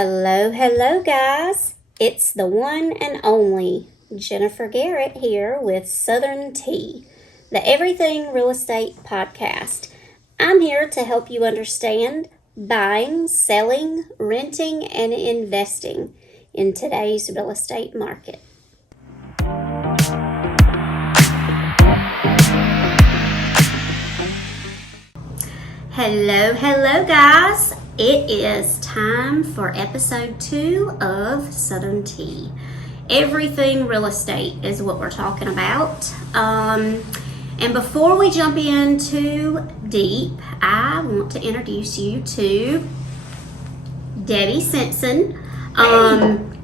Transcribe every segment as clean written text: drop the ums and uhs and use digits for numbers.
Hello, guys. It's the one and only Jennifer Garrett here with Southern Tea, the Everything Real Estate podcast. I'm here to help you understand buying, selling, renting, and investing in today's real estate market. Hello, guys. It is time for episode 2 of Southern Tea. Everything real estate is what we're talking about. And before we jump in too deep, I want to introduce you to Debbie Simpson.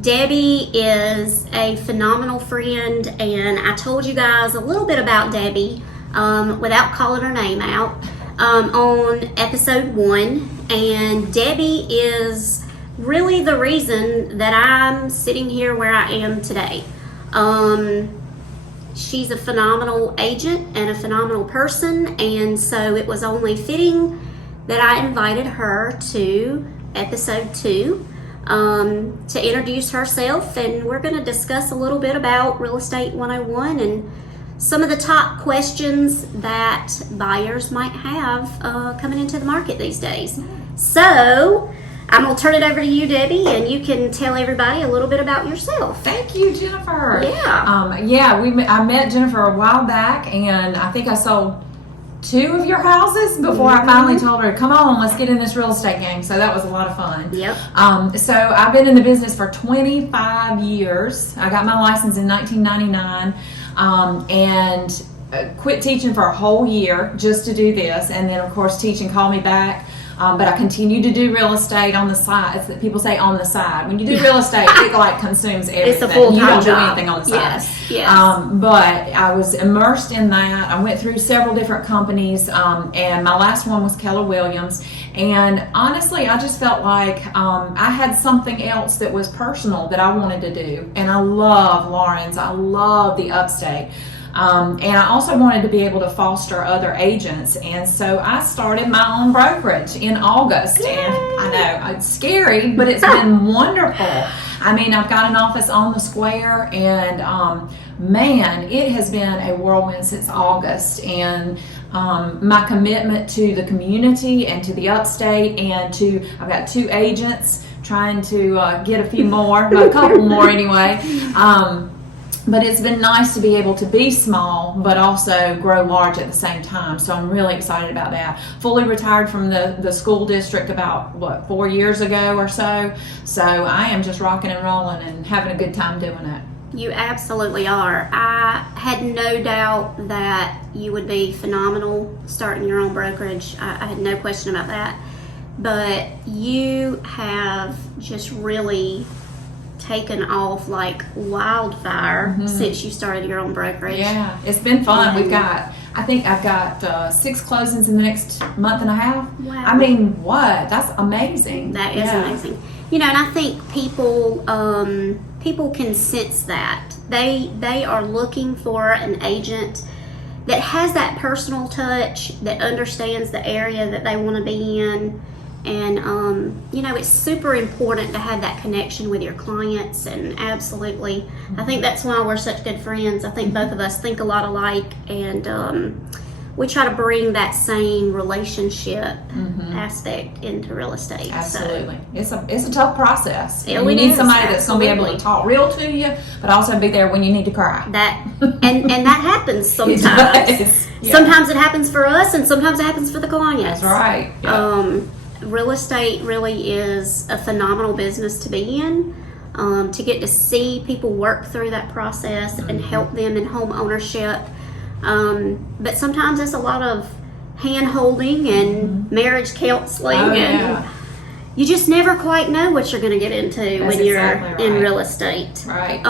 Debbie is a phenomenal friend, and I told you guys a little bit about Debbie without calling her name out on episode 1. And Debbie is really the reason that I'm sitting here where I am today. She's a phenomenal agent and a phenomenal person, and so it was only fitting that I invited her to episode 2 to introduce herself, and we're going to discuss a little bit about Real Estate 101 and some of the top questions that buyers might have coming into the market these days. So I'm going to turn it over to you, Debbie, and you can tell everybody a little bit about yourself. Thank you, Jennifer. Yeah. I met Jennifer a while back, and I think I sold 2 of your houses before I finally told her, come on, let's get in this real estate game. So that was a lot of fun. Yep. So I've been in the business for 25 years. I got my license in 1999 and quit teaching for a whole year just to do this. And then, of course, teaching called me back. But I continue to do real estate on the side. People say on the side. When you do real estate, it like consumes everything. It's a full-time You don't job. do anything on the side. Yes. But I was immersed in that. I went through several different companies, and my last one was Keller Williams. And honestly, I just felt like I had something else that was personal that I wanted to do. And I love Lawrence. I love the upstate. And I also wanted to be able to foster other agents, and so I started my own brokerage in August. Yay. And I know it's scary, but it's been wonderful. I mean, I've got an office on the square, and man, it has been a whirlwind since August. And my commitment to the community and to the upstate, and I've got 2 agents trying to get a few more, a couple more anyway. But it's been nice to be able to be small, but also grow large at the same time. So I'm really excited about that. Fully retired from the school district about, 4 years ago or so. So I am just rocking and rolling and having a good time doing it. You absolutely are. I had no doubt that you would be phenomenal starting your own brokerage. I had no question about that. But you have just really taken off like wildfire since you started your own brokerage. Yeah, it's been fun. I think I've got 6 closings in the next month and a half. Wow. I mean, what? That's amazing. That is amazing. You know, and I think people can sense that. They are looking for an agent that has that personal touch, that understands the area that they want to be in. And, you know, it's super important to have that connection with your clients, and absolutely, I think that's why we're such good friends. I think both of us think a lot alike, and we try to bring that same relationship aspect into real estate. Absolutely. So, it's a tough process. You need somebody that's going to be able to talk real to you, but also be there when you need to cry. And that happens sometimes. It does. Yeah. Sometimes it happens for us, and sometimes it happens for the clients. That's right. Yeah. Real estate really is a phenomenal business to be in, to get to see people work through that process and help them in home ownership. But sometimes it's a lot of hand holding and marriage counseling, and you just never quite know what you're going to get into when you're in real estate. Right.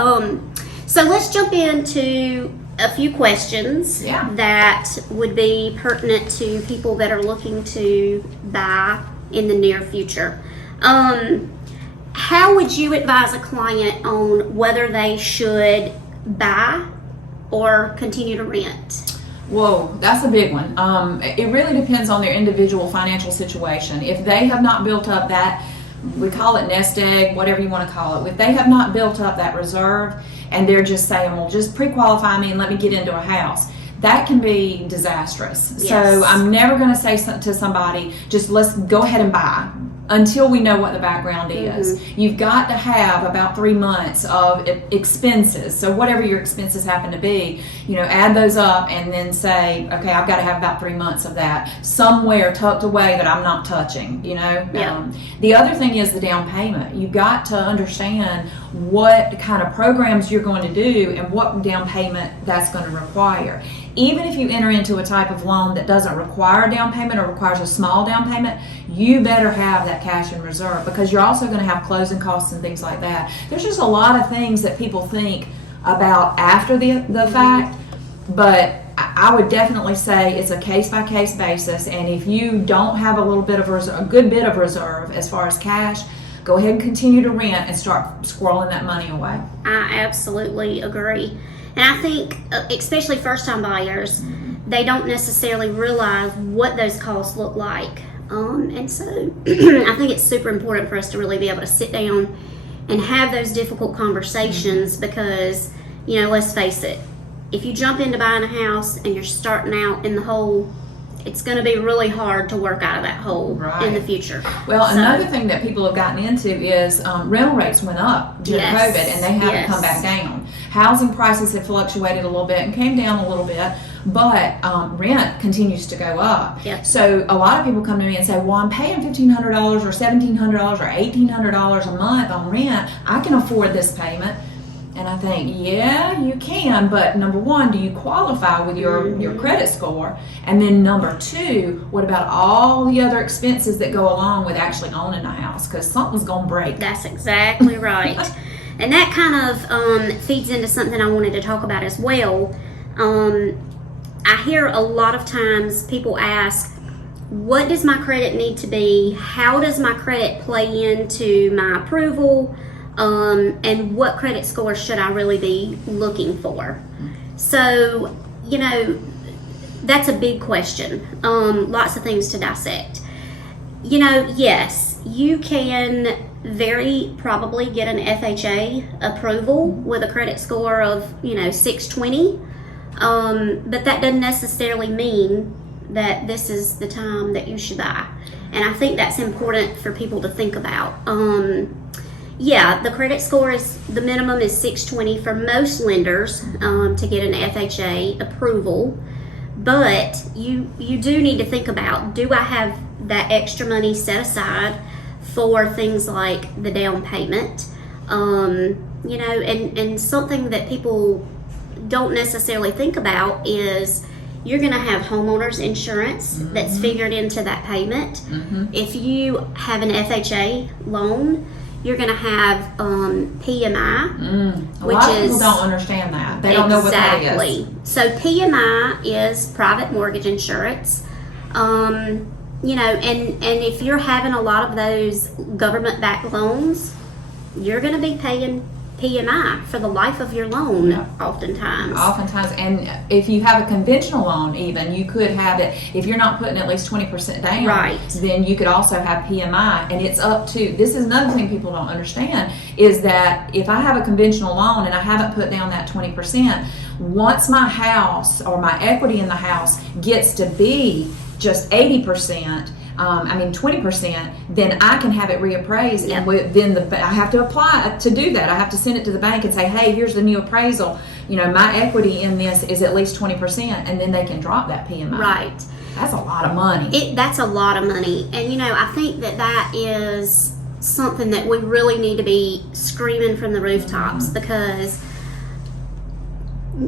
So let's jump into a few questions that would be pertinent to people that are looking to buy in the near future. How would you advise a client on whether they should buy or continue to rent? Whoa, that's a big one. It really depends on their individual financial situation. If they have not built up that we call it nest egg, whatever you want to call it, if they have not built up that reserve and they're just saying, well, just pre-qualify me and let me get into a house, that can be disastrous. Yes. So I'm never going to say to somebody, just let's go ahead and buy until we know what the background is. You've got to have about 3 months of expenses. So whatever your expenses happen to be, add those up and then say, okay, I've got to have about 3 months of that somewhere tucked away that I'm not touching, Yeah. The other thing is the down payment. You've got to understand what kind of programs you're going to do and what down payment that's going to require. Even if you enter into a type of loan that doesn't require a down payment or requires a small down payment, you better have that cash in reserve, because you're also going to have closing costs and things like that. There's just a lot of things that people think about after the fact, but I would definitely say it's a case-by-case basis, and if you don't have a good bit of reserve as far as cash, go ahead and continue to rent and start squirreling that money away. I absolutely agree. And I think, especially first-time buyers, they don't necessarily realize what those costs look like. And so I think it's super important for us to really be able to sit down and have those difficult conversations, because, let's face it, if you jump into buying a house and you're starting out in the hole, it's going to be really hard to work out of that hole in the future. Well, another thing that people have gotten into is rental rates went up during COVID, and they haven't come back down. Housing prices have fluctuated a little bit and came down a little bit, but rent continues to go up. Yep. So a lot of people come to me and say, well, I'm paying $1,500 or $1,700 or $1,800 a month on rent. I can afford this payment. And I think, yeah, you can, but number one, do you qualify with your credit score? And then number two, what about all the other expenses that go along with actually owning a house? Because something's going to break. That's exactly right. And that kind of feeds into something I wanted to talk about as well. I hear a lot of times people ask, what does my credit need to be? How does my credit play into my approval? And what credit score should I really be looking for? So, that's a big question. Lots of things to dissect. Yes, you can very probably get an FHA approval with a credit score of, 620. But that doesn't necessarily mean that this is the time that you should buy. And I think that's important for people to think about. Yeah, the credit score the minimum is 620 for most lenders to get an FHA approval. But you do need to think about, do I have that extra money set aside for things like the down payment? And something that people don't necessarily think about is you're going to have homeowners insurance that's figured into that payment. If you have an FHA loan, you're going to have PMI, A lot of people don't understand that. They don't know what that is. So PMI is private mortgage insurance. And if you're having a lot of those government-backed loans, you're going to be paying PMI for the life of your loan, oftentimes. And if you have a conventional loan, even, you could have it, if you're not putting at least 20% down, then you could also have PMI, and it's up to, this is another thing people don't understand, is that if I have a conventional loan and I haven't put down that 20%, once my house or my equity in the house gets to be just 80%, 20%, then I can have it reappraised, and then I have to apply to do that. I have to send it to the bank and say, hey, here's the new appraisal. My equity in this is at least 20%, and then they can drop that PMI. Right. That's a lot of money. That's a lot of money. And, I think that is something that we really need to be screaming from the rooftops, because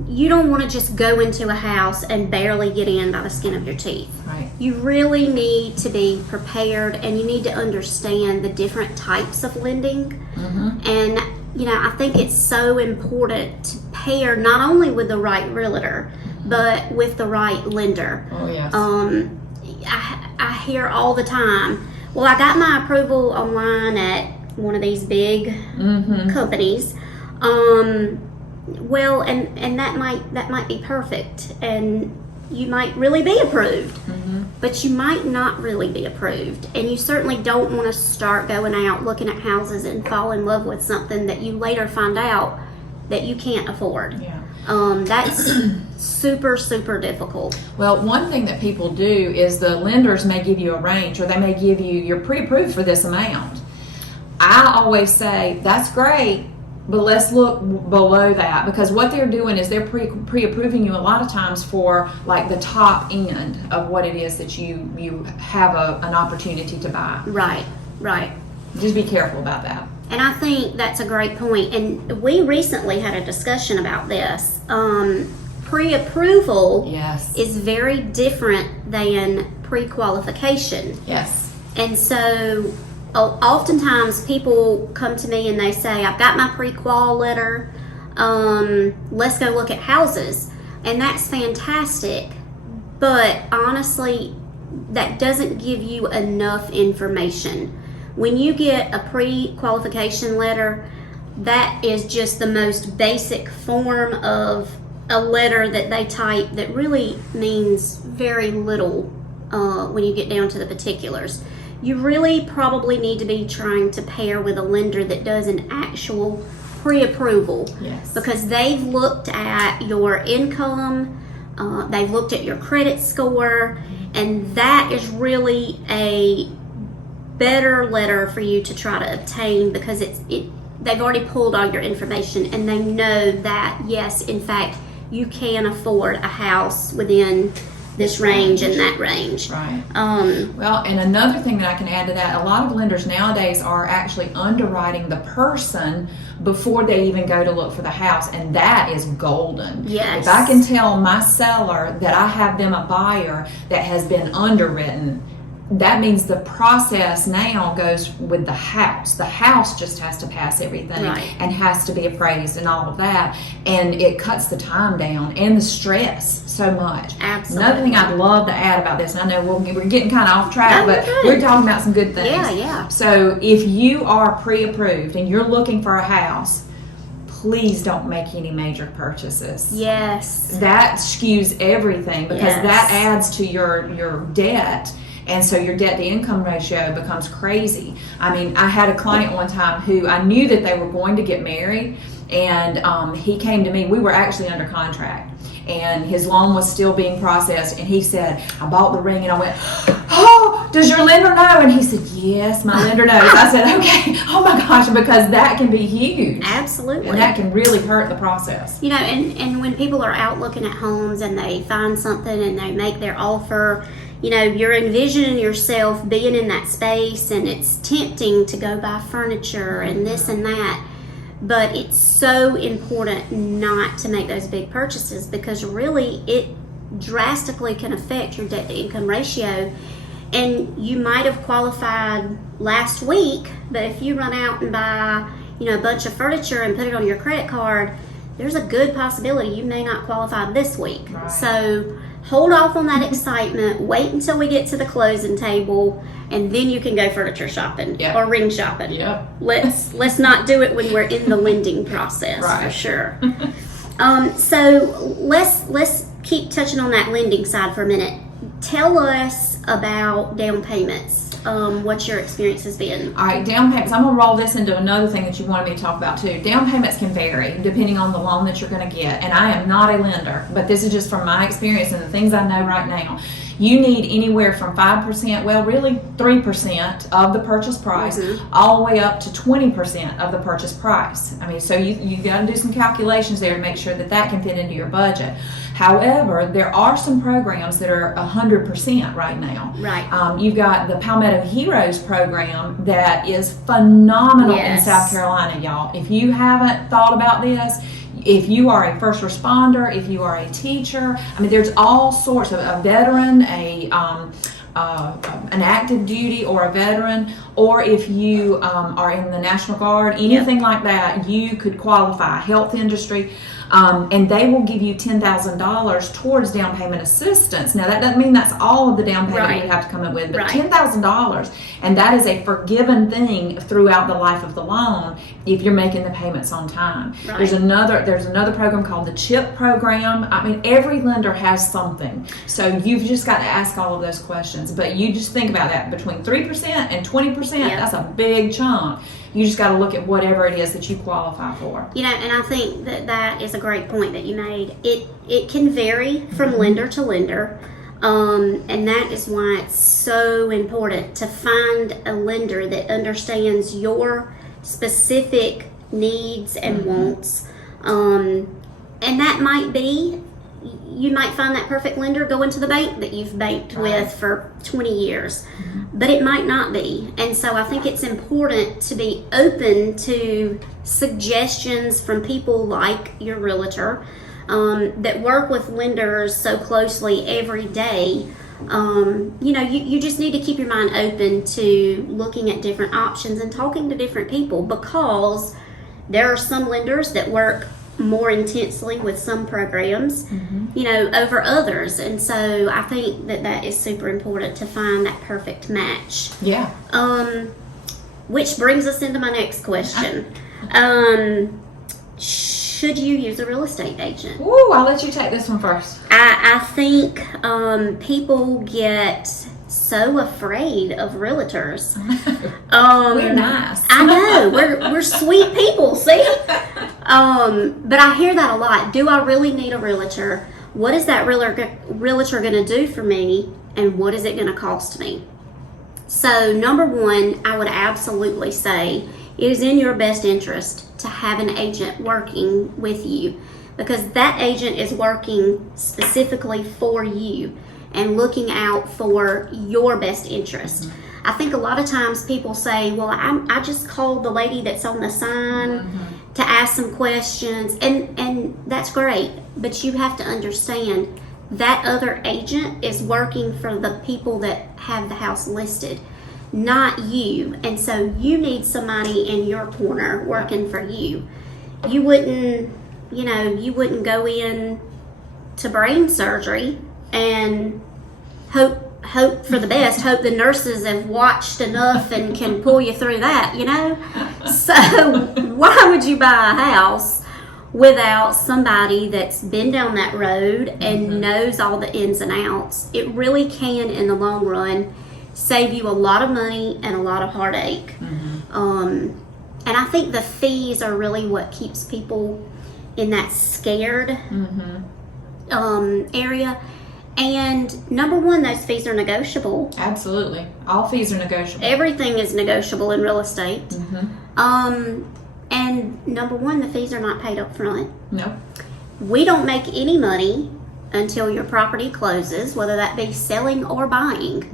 you don't want to just go into a house and barely get in by the skin of your teeth. Right. You really need to be prepared, and you need to understand the different types of lending. And, I think it's so important to pair not only with the right realtor, but with the right lender. Oh, yes. I hear all the time, well, I got my approval online at one of these big companies. Well, and that might be perfect, and you might really be approved. Mm-hmm. But you might not really be approved. And you certainly don't want to start going out looking at houses and fall in love with something that you later find out that you can't afford. Yeah. That's super, super difficult. Well, one thing that people do is the lenders may give you a range, or they may give you, you're pre-approved for this amount. I always say, that's great, but let's look below that, because what they're doing is they're pre-approving you a lot of times for like the top end of what it is that you have an opportunity to buy. Right. Just be careful about that. And I think that's a great point. And we recently had a discussion about this. Pre-approval Yes. is very different than pre-qualification. Yes. And so oftentimes people come to me and they say, I've got my pre-qual letter, let's go look at houses. And that's fantastic. But honestly, that doesn't give you enough information. When you get a pre-qualification letter, that is just the most basic form of a letter that they type that really means very little when you get down to the particulars. You really probably need to be trying to pair with a lender that does an actual pre-approval. Yes. Because they've looked at your income, they've looked at your credit score, and that is really a better letter for you to try to obtain, because they've already pulled all your information and they know that yes, in fact, you can afford a house within this range and that range. Right. Well, and another thing that I can add to that, a lot of lenders nowadays are actually underwriting the person before they even go to look for the house, and that is golden. Yes. If I can tell my seller that I have them a buyer that has been underwritten, that means the process now goes with the house. The house just has to pass everything, right, and has to be appraised and all of that. And it cuts the time down and the stress so much. Absolutely. Another thing I'd love to add about this, and I know we're getting kind of off track, but we're talking about some good things. Yeah. So if you are pre-approved and you're looking for a house, please don't make any major purchases. Yes. That skews everything, because Yes. that adds to your debt. And so your debt to income ratio becomes crazy. I mean, I had a client one time who I knew that they were going to get married, and he came to me. We were actually under contract, and his loan was still being processed. And he said, I bought the ring, and I went, oh, does your lender know? And he said, yes, my lender knows. I said, okay, oh my gosh, because that can be huge. Absolutely. And that can really hurt the process. You know, and when people are out looking at homes and they find something and they make their offer, you know, you're envisioning yourself being in that space, and it's tempting to go buy furniture and this and that. But it's so important not to make those big purchases, because really it drastically can affect your debt to income ratio. And you might have qualified last week, but if you run out and buy, you know, a bunch of furniture and put it on your credit card, there's a good possibility you may not qualify this week. Right. So hold off on that excitement. Wait until we get to the closing table, and then you can go furniture shopping or ring shopping. Yep. Let's not do it when we're in the lending process, right, for sure. So let's keep touching on that lending side for a minute. Tell us about down payments. What your experience has been. All right, down payments. I'm going to roll this into another thing that you wanted me to talk about too. Down payments can vary depending on the loan that you're going to get. And I am not a lender, but this is just from my experience and the things I know right now. You need anywhere from 5%, well, really 3% of the purchase price, all the way up to 20% of the purchase price. I mean, so you got to do some calculations there to make sure that that can fit into your budget. However, there are some programs that are 100% right now. Right. You've got the Palmetto Heroes program that is phenomenal in South Carolina, y'all. If you haven't thought about this, if you are a first responder, if you are a teacher, I mean, there's all sorts of a veteran, a an active duty or a veteran, or if you are in the National Guard, anything like that, you could qualify. Health industry. And they will give you $10,000 towards down payment assistance. Now, that doesn't mean that's all of the down payment you have to come up with, but $10,000, and that is a forgiven thing throughout the life of the loan if you're making the payments on time. There's another program called the CHIP program. I mean, every lender has something, so you've just got to ask all of those questions. But you just think about that, between 3% and 20%, that's a big chunk. You just got to look at whatever it is that you qualify for. And I think that is a great point that you made. It can vary from lender to lender, and that is why it's so important to find a lender that understands your specific needs and wants. And that might be, you might find that perfect lender going to the bank that you've banked with for 20 years, but it might not be. And so I think it's important to be open to suggestions from people like your realtor that work with lenders so closely every day. You just need to keep your mind open to looking at different options and talking to different people, because there are some lenders that work more intensely with some programs, over others. And so I think that is super important to find that perfect match. Yeah. Which brings us into my next question. Should you use a real estate agent? Ooh, I'll let you take this one first. I think people get so afraid of realtors. We're nice. I know. We're sweet people, see? But I hear that a lot. Do I really need a realtor? What is that realtor going to do for me? And what is it going to cost me? So, number one, I would absolutely say it is in your best interest to have an agent working with you, because that agent is working specifically for you and looking out for your best interest. I think a lot of times people say, well, I just called the lady that's on the sign to ask some questions, and that's great, but you have to understand that other agent is working for the people that have the house listed, not you. And so you need somebody in your corner working for you. You wouldn't go in to brain surgery and hope for the best, hope the nurses have watched enough and can pull you through that, So why would you buy a house without somebody that's been down that road and knows all the ins and outs? It really can, in the long run, save you a lot of money and a lot of heartache. And I think the fees are really what keeps people in that scared area. And number one, those fees are negotiable. Absolutely. All fees are negotiable. Everything is negotiable in real estate. And number one, the fees are not paid up front. No. We don't make any money until your property closes, whether that be selling or buying.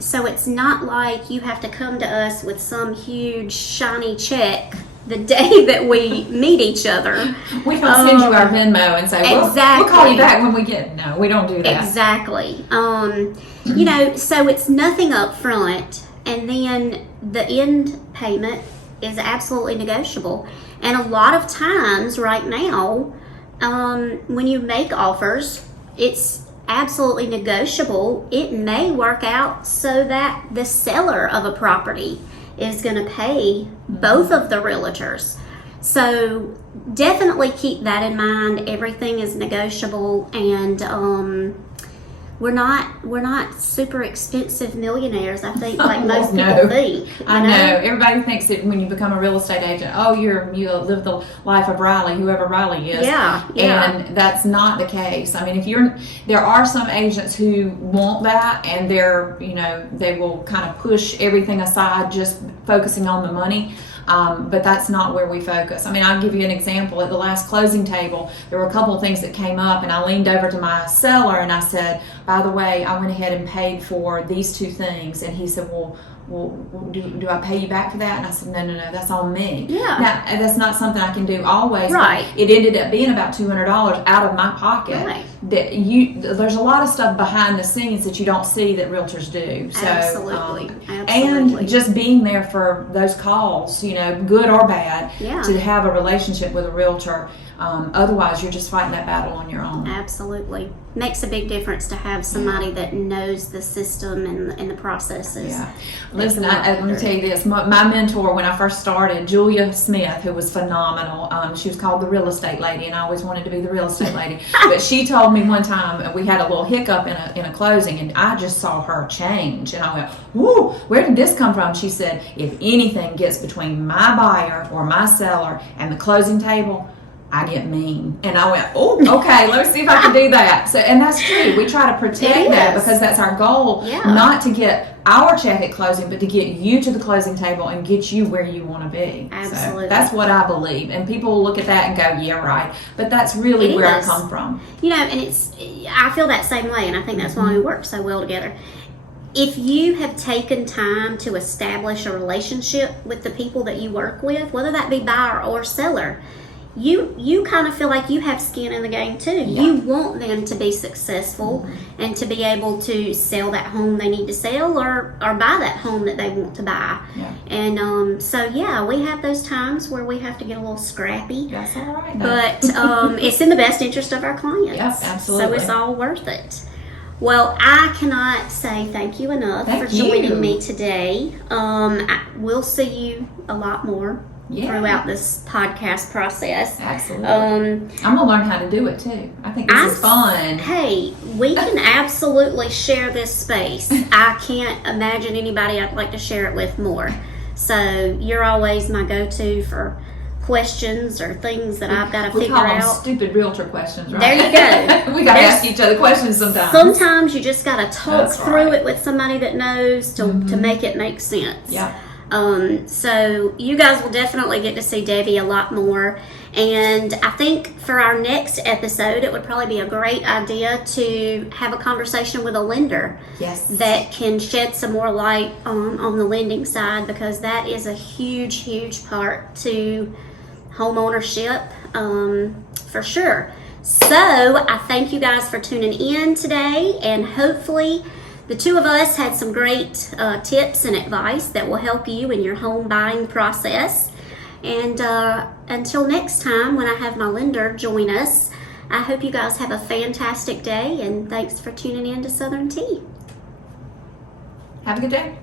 So it's not like you have to come to us with some huge shiny check the day that we meet each other. We don't send you our Venmo and say, we'll call you back when we get. No, we don't do that. Exactly. So it's nothing up front, and then the end payment is absolutely negotiable. And a lot of times right now, when you make offers, it's absolutely negotiable. It may work out so that the seller of a property is going to pay both of the realtors. So definitely keep that in mind. Everything is negotiable, and we're not super expensive millionaires, I think, like most people think. I know. Everybody thinks that when you become a real estate agent, you live the life of Riley, whoever Riley is. Yeah. And that's not the case. I mean, there are some agents who want that, and they will kind of push everything aside, just focusing on the money. But that's not where we focus. I mean, I'll give you an example. At the last closing table, there were a couple of things that came up, and I leaned over to my seller and I said, by the way, I went ahead and paid for these two things. And he said, well, well, do I pay you back for that? And I said, no, that's on me. Yeah. Now, that's not something I can do always. Right. But it ended up being about $200 out of my pocket. Right. There's a lot of stuff behind the scenes that you don't see that realtors do. So, Absolutely. And just being there for those calls, good or bad, Yeah. to have a relationship with a realtor. Otherwise, you're just fighting that battle on your own. Absolutely. Makes a big difference to have somebody that knows the system and the processes. Yeah. Listen, let me tell you this. My mentor, when I first started, Julia Smith, who was phenomenal, she was called the real estate lady, and I always wanted to be the real estate lady. But she told me one time, we had a little hiccup in a closing, and I just saw her change. And I went, whoo, where did this come from? She said, if anything gets between my buyer or my seller and the closing table, I get mean. And I went, oh, okay, let me see if I can do that. So, and that's true. We try to protect that because that's our goal, not to get our check at closing, but to get you to the closing table and get you where you want to be. Absolutely. So that's what I believe. And people will look at that and go, yeah, right. But that's really where I come from. And I feel that same way, and I think that's why we work so well together. If you have taken time to establish a relationship with the people that you work with, whether that be buyer or seller, you kind of feel like you have skin in the game too. Yeah. You want them to be successful and to be able to sell that home they need to sell or buy that home that they want to buy. Yeah. And so we have those times where we have to get a little scrappy. That's all right. But it's in the best interest of our clients. Yes, absolutely. So it's all worth it. Well, I cannot say thank you enough for joining me today. We'll see you a lot more throughout this podcast process. Absolutely. I'm going to learn how to do it too. I think this is fun. Hey, we can absolutely share this space. I can't imagine anybody I'd like to share it with more. So you're always my go-to for questions or things that I've got to figure out. We call them stupid realtor questions, right? There you go. We got to ask each other questions sometimes. Sometimes you just got to talk through it with somebody that knows to make it make sense. Yeah. So you guys will definitely get to see Debbie a lot more. And I think for our next episode, it would probably be a great idea to have a conversation with a lender that can shed some more light on the lending side, because that is a huge, huge part to home ownership for sure. So I thank you guys for tuning in today, and hopefully the two of us had some great tips and advice that will help you in your home buying process. And until next time, when I have my lender join us, I hope you guys have a fantastic day, and thanks for tuning in to Southern Tea. Have a good day.